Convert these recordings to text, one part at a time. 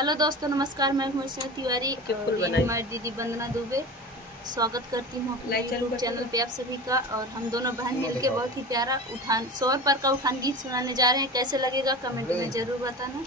हेलो दोस्तों, नमस्कार। मैं हूँ स्नेहा तिवारी और हमारी दीदी वंदना दुबे। स्वागत करती हूँ अपने यूट्यूब चैनल पे आप सभी का। और हम दोनों बहन मिलके बहुत ही प्यारा उठान 100 पर का उठान गीत सुनाने जा रहे हैं। कैसे लगेगा कमेंट में जरूर बताना।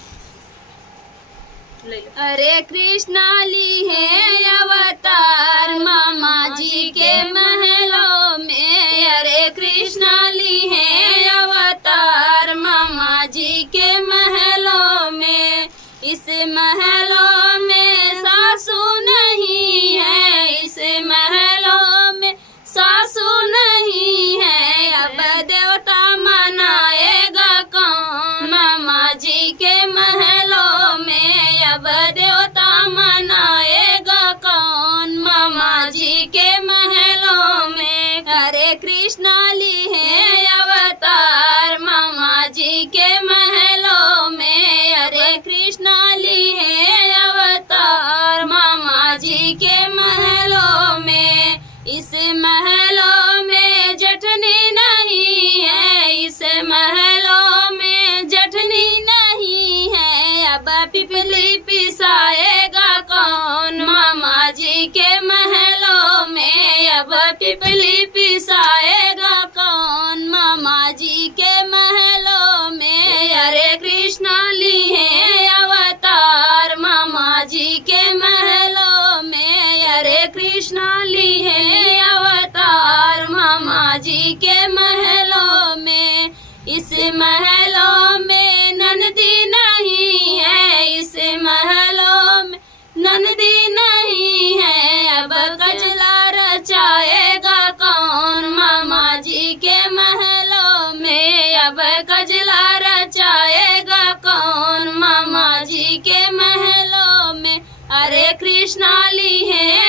अरे कृष्णा ली है अवतार मामा जी के महलों में। अरे कृष्णा ली है अवतार मामा जी के महलों में। इस महलों में सासू नहीं है, इस महलों में सासू नहीं है। अब देवता मनाएगा कौन मामा जी के महलों में। अब देवता मनाएगा कौन मामा जी के महलों में। अरे कृष्णा ली है अवतार मामा जी के महलों में। अरे कृष्णा ली है अवतार मामा जी के महलों में। इस महलों में जठनी नहीं है, इस महलों में जठनी नहीं है। अब पिपली पिसाएगा कौन मामा जी के महलों में। अब पिपली पिसाएगा कौन मामा जी के महलों में। अरे कृष्णा ली है अवतार मामा जी के महलों में। अरे कृष्णा ली है अवतार मामा जी के महलों में। इस महलों में नंदी नहीं है, इस महलों में नंदी नहीं है। अब गजला रचाएगा कौन मामा जी के महलों में। अब गजला रचाएगा कौन मामा जी के महलों में। अरे कृष्णा ली है